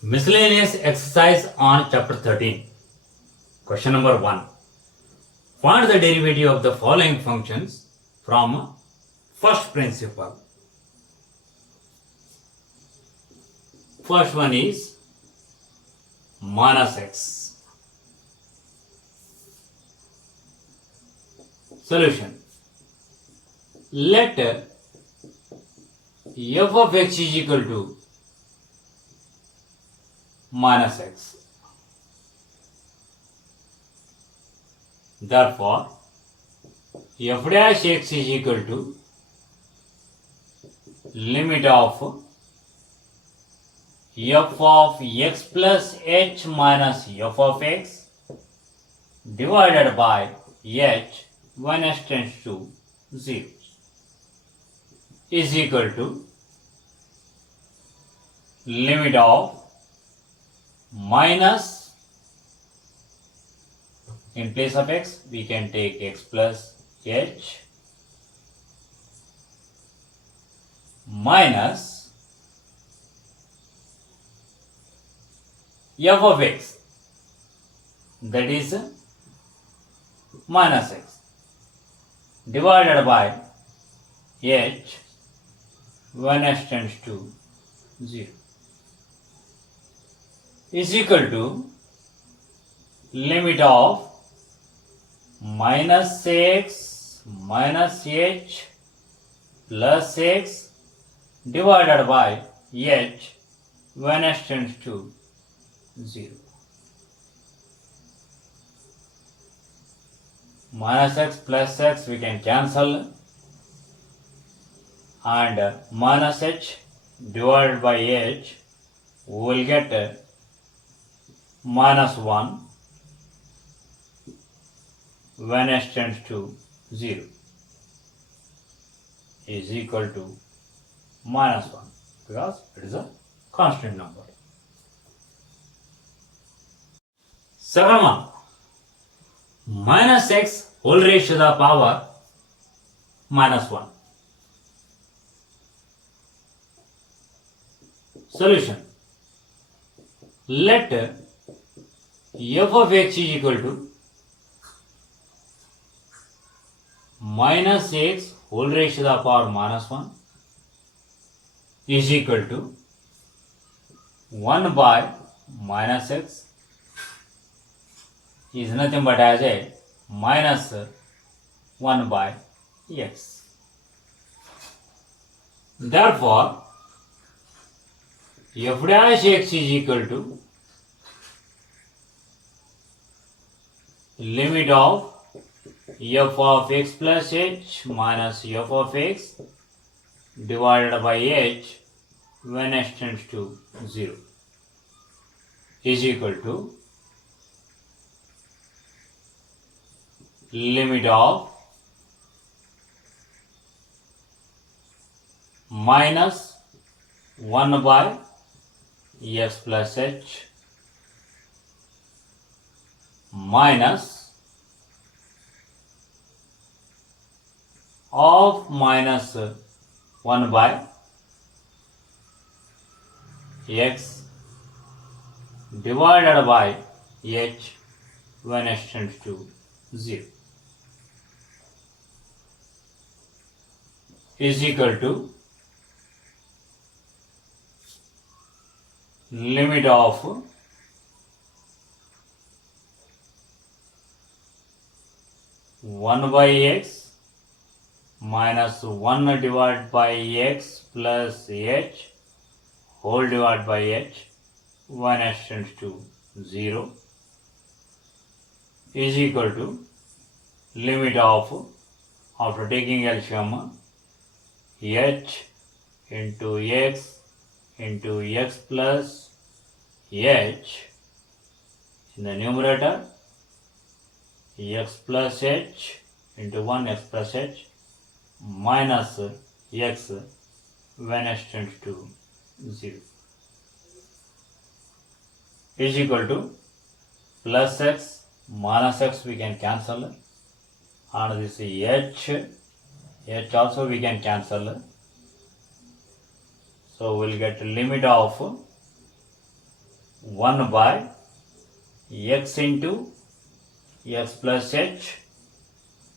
Miscellaneous exercise on chapter 13. Question number 1. Find the derivative of the following functions from first principle. First one is minus x. Solution. Let f of x is equal to minus x. Therefore, f dash x is equal to limit of f of x plus h minus f of x divided by h when x tends to 0 is equal to limit of minus, in place of x we can take x plus h minus f of x, that is minus x, divided by h when x tends to 0 is equal to limit of minus x minus h plus x divided by h when x tends to 0. Minus x plus x we can cancel, and minus h divided by h we will get minus 1 when x tends to 0 is equal to minus 1 because it is a constant number. Second one, minus x whole raised to the power minus 1. Solution. Let f of x is equal to minus x whole raised to the power minus 1 is equal to 1 by minus x is nothing but as a minus 1 by x. Therefore, f dash x is equal to limit of f of x plus h minus f of x divided by h when x tends to 0 is equal to limit of minus 1 by x plus h minus of minus 1 by x divided by h when x tends to 0 is equal to limit of one by x minus 1 divided by x plus h whole divided by h when x tends to 0 is equal to limit of, after taking LCM, h into x plus h in the numerator, x plus h into 1 x plus h minus x when x tends to 0 is equal to plus x minus x we can cancel, and this h also we can cancel. So we'll get limit of 1 by x into x plus h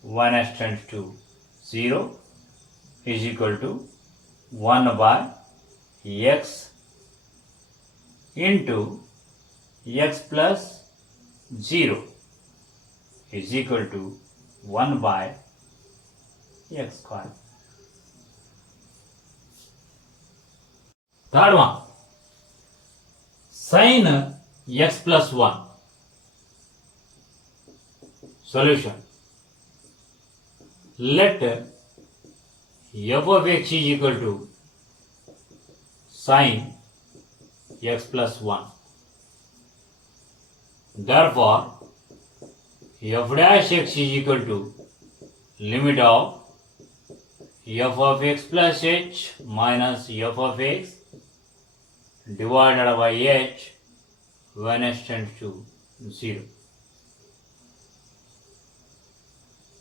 1s tends to 0 is equal to 1 by x into x plus 0 is equal to 1 by x square. Third one, sin x plus 1. Solution. Let f of x is equal to sin x plus 1. Therefore, f dash x is equal to limit of f of x plus h minus f of x divided by h when x tends to 0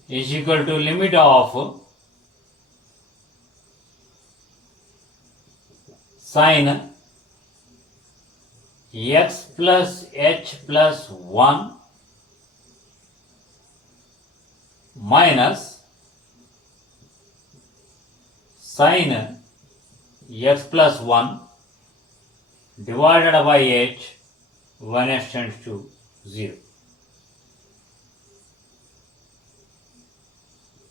is equal to limit of sin x plus h plus 1 minus sin x plus 1 divided by h when x tends to 0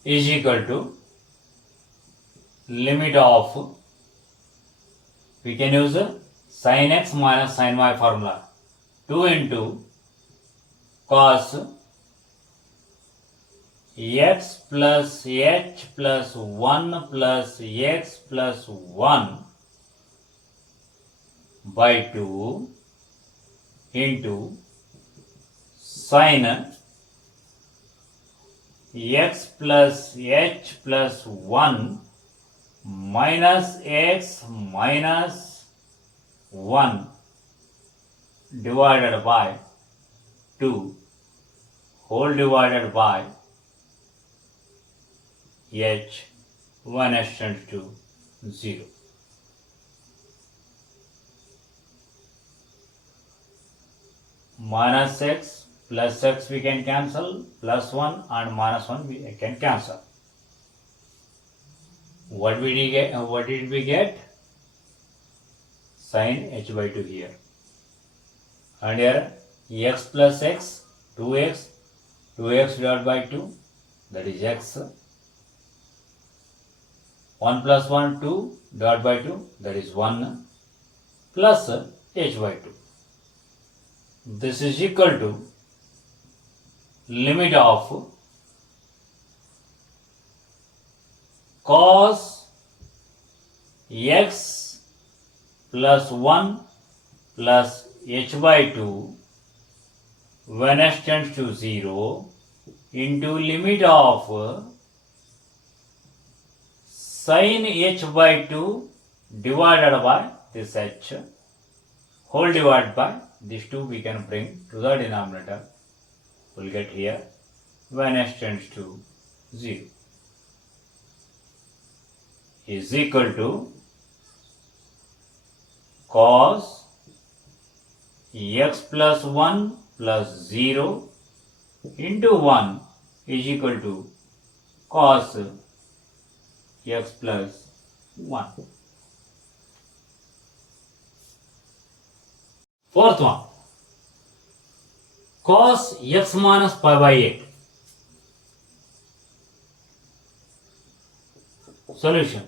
is equal to limit of, we can use sin x minus sin y formula, 2 into cos x plus h plus 1 plus x plus 1 by 2 into sin x plus h plus 1 minus x minus 1 divided by 2 whole divided by h when x tends to 0. Minus x plus x we can cancel, plus 1 and minus 1 we can cancel. What did we get? Sin h by 2 here. And here x plus x, 2x divided by 2, that is x. 1 plus 1, 2 divided by 2, that is 1 plus h by 2. This is equal to limit of cos x plus 1 plus h by 2 when x tends to 0 into limit of sin h by 2 divided by this h whole divided by these 2 we can bring to the denominator. We'll get here when x tends to 0 is equal to cos x plus 1 plus 0 into 1 is equal to cos x plus 1. Fourth one, cos x minus pi by 8. Solution.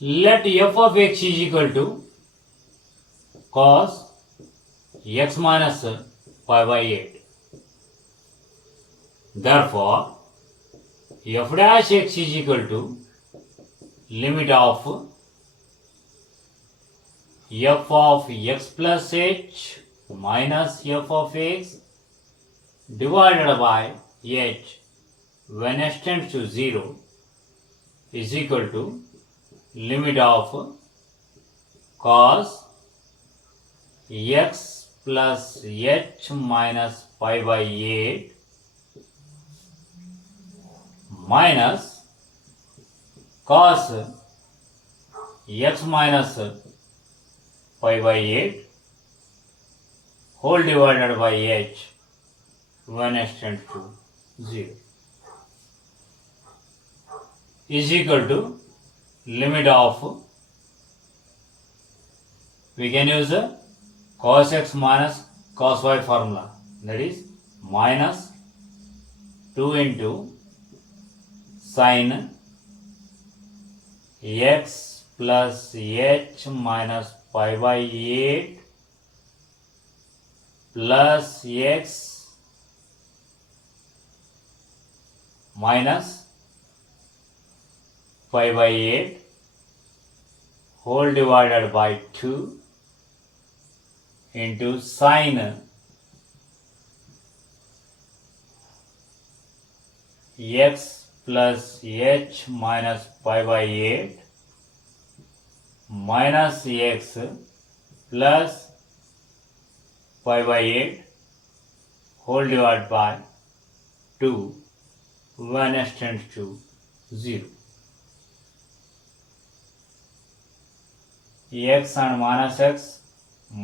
Let f of x is equal to cos x minus pi by 8. Therefore, f dash x is equal to limit of f of x plus h minus f of x divided by h when x tends to 0 is equal to limit of cos x plus h minus pi by 8 minus cos x minus pi by 8 whole divided by h when h tends to 0 is equal to limit of, we can use the cos x minus cos y formula, that is minus 2 into sin x plus h minus pi by 8 plus x minus pi by 8 whole divided by 2 into sin x plus h minus pi by 8 minus x plus pi by 8 whole divided by 2 when x tends to 0. X and minus x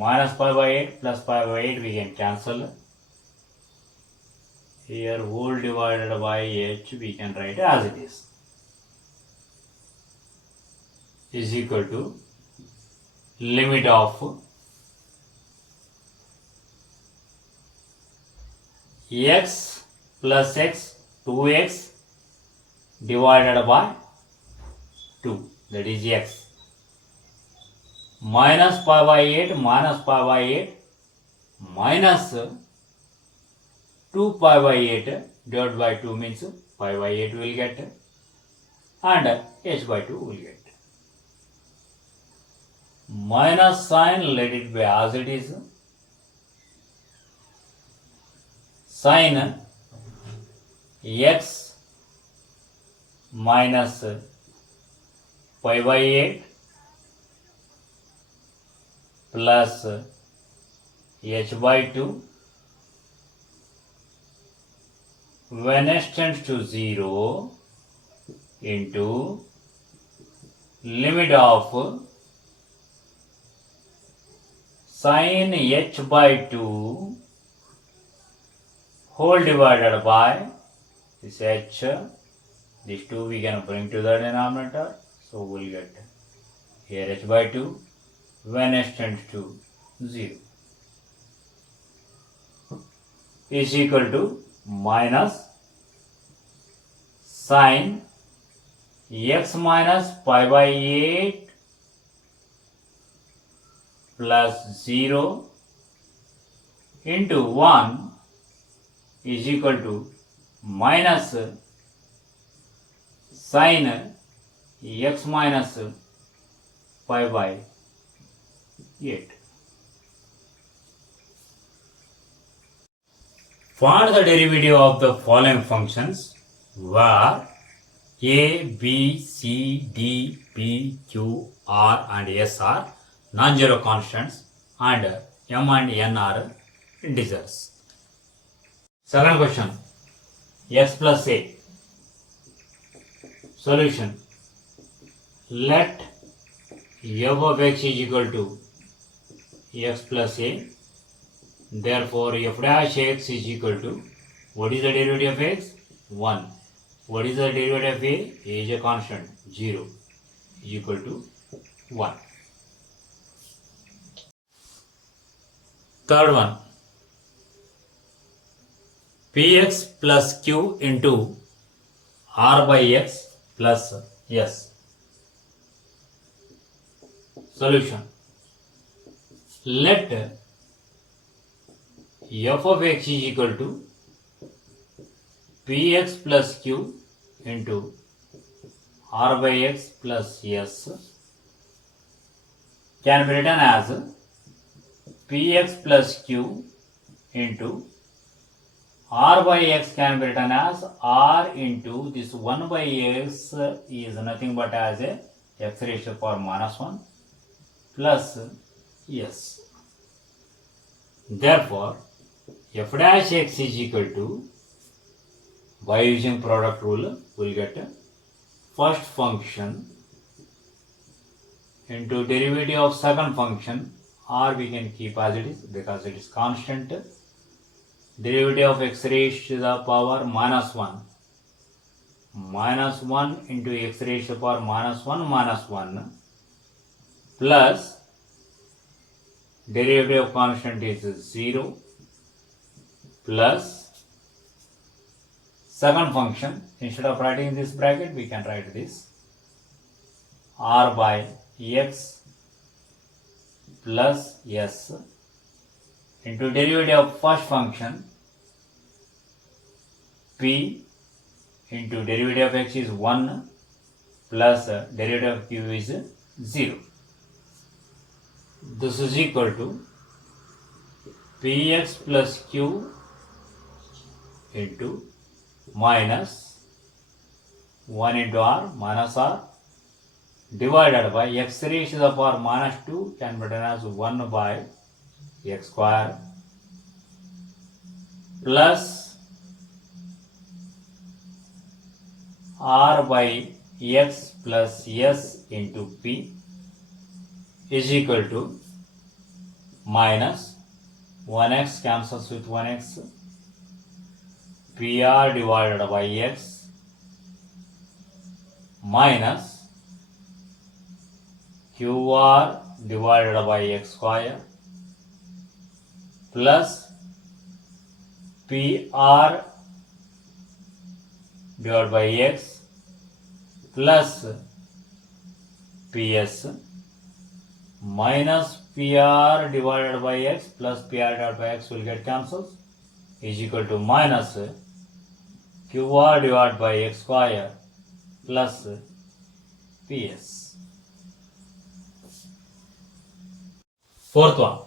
minus pi by 8 plus pi by 8 we can cancel. Here whole divided by h we can write as it is equal to limit of x plus x 2x divided by 2, that is x, minus pi by 8 minus pi by 8 minus 2 pi by 8 divided by 2 means pi by 8 will get and h by 2 will get. Minus sign, let it be as it is. Sin x minus pi by 8 plus h by 2 when h tends to 0 into limit of sin h by 2 whole divided by this h, these 2 we can bring to the denominator, so we'll get here h by 2 when h tends to 0 is equal to minus sin x minus pi by 8 plus 0 into 1 is equal to minus sin x minus pi by 8. Find the derivative of the following functions where a, b, c, d, p, q, r and s are non-zero constants and m and n are integers. Second question, x plus a. Solution, let f of x is equal to x plus a. Therefore, f dash x is equal to, what is the derivative of x? 1. What is the derivative of a? A is a constant, 0 is equal to 1. Third one, px plus q into r by x plus s. Solution, let f of x is equal to px plus q into r by x plus s can be written as px plus q into r by x can be written as r into this 1 by x is nothing but as a x raised to the power minus 1 plus s. Therefore, f dash x is equal to, by using product rule, we will get first function into derivative of second function or we can keep as it is because it is constant. Derivative of x raised to the power minus 1. Minus 1 into x raised to the power minus 1 plus derivative of constant is 0 plus second function. Instead of writing in this bracket, we can write this r by x plus s into derivative of first function p into derivative of x is 1 plus derivative of q is 0. This is equal to px plus q into minus 1 into r minus r divided by x raised to the power minus 2 can be written as 1 by x square plus r by x plus s into p is equal to minus 1x cancels with 1x, pr divided by x minus qr divided by x square plus pr divided by x plus ps minus pr divided by x plus pr divided by x will get cancelled is equal to minus qr divided by x square plus ps. Fourth one,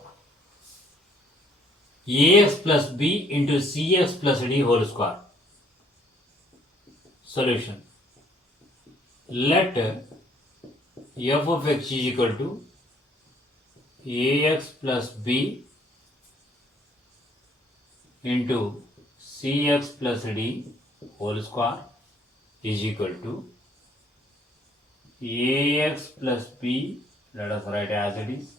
ax plus b into cx plus d whole square. Solution. Let f of x is equal to ax plus b into cx plus d whole square is equal to ax plus b, let us write as it is,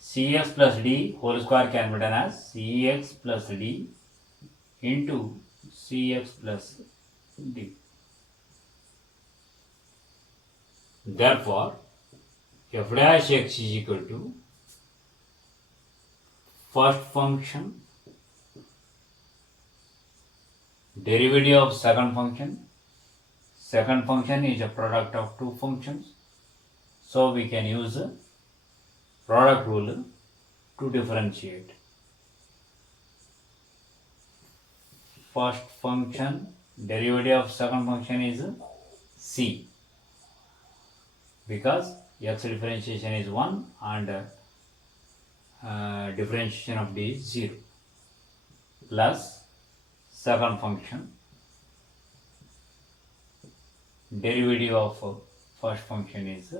cx plus d whole square can be written as cx plus d into cx plus d. Therefore, f dash x is equal to first function derivative of second function. Second function is a product of two functions, so we can use a product rule to differentiate. First function derivative of second function is c, because x differentiation is 1 and differentiation of d is 0, plus second function derivative of first function is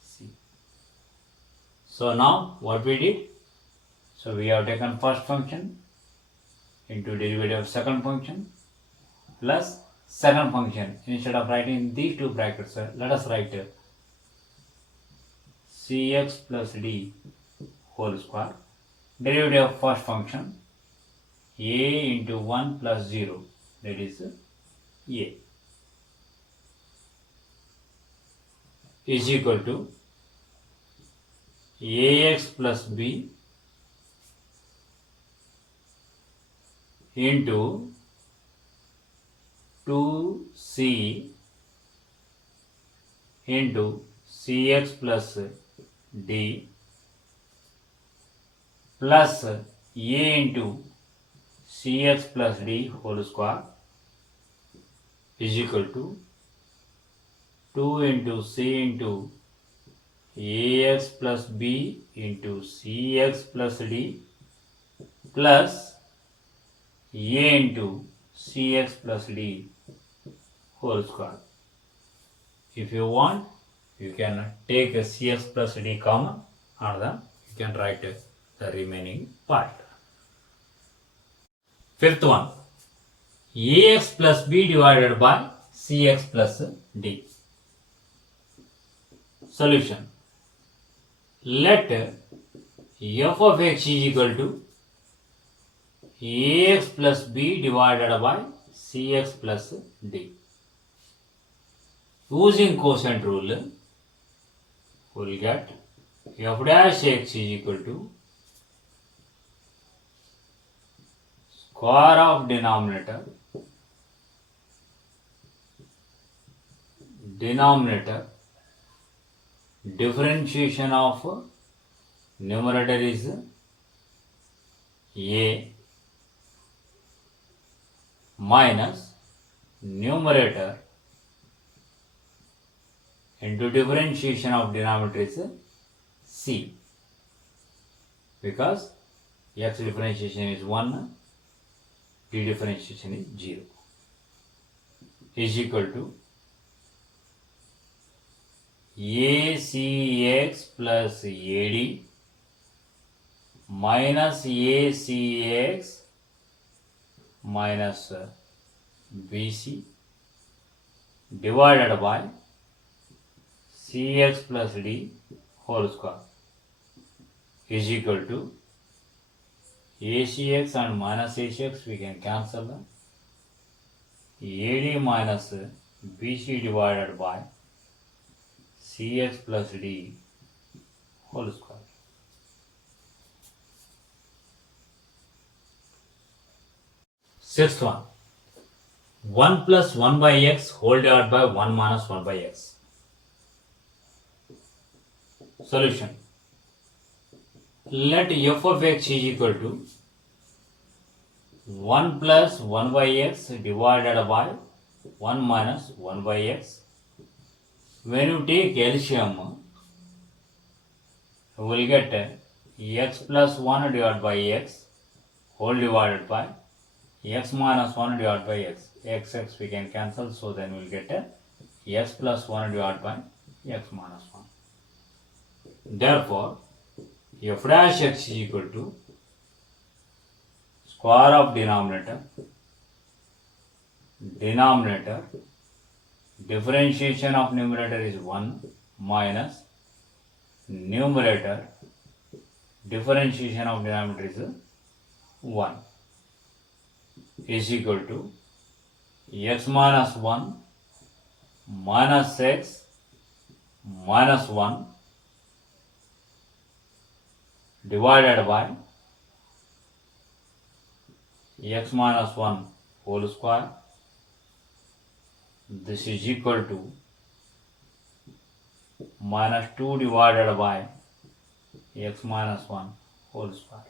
c. So now what we did? So we have taken first function into derivative of second function plus second function. Instead of writing these two brackets, let us write cx plus d whole square derivative of first function a into 1 plus 0, that is a, is equal to ax plus b into 2c into cx plus d plus a into cx plus d whole square is equal to 2 into c into ax plus b into cx plus d plus a into cx plus d whole square. If you want, you can take a cx plus d common and then you can write the remaining part. Fifth one, ax plus b divided by cx plus d. Solution. Let f of x is equal to ax plus b divided by cx plus d. Using quotient rule, we will get f dash x is equal to square of denominator differentiation of numerator is a minus numerator into differentiation of denominator is c, because x differentiation is 1, d differentiation is 0, is equal to acx plus ad minus acx minus bc divided by cx plus d whole square is equal to acx and minus acx we can cancel, ad minus bc divided by cx plus d whole square. Sixth one, 1 plus 1 by x whole divided by 1 minus 1 by x. Solution. Let f of x is equal to 1 plus 1 by x divided by 1 minus 1 by x. When you take LCM, you will get x plus 1 divided by x whole divided by x minus 1 divided by x. X we can cancel, so then we will get x plus 1 divided by x minus 1. Therefore, f dash x is equal to square of denominator differentiation of numerator is 1 minus numerator differentiation of denominator is 1 is equal to x minus 1 minus x minus 1 divided by x minus 1 whole square. This is equal to minus 2 divided by x minus 1 whole square.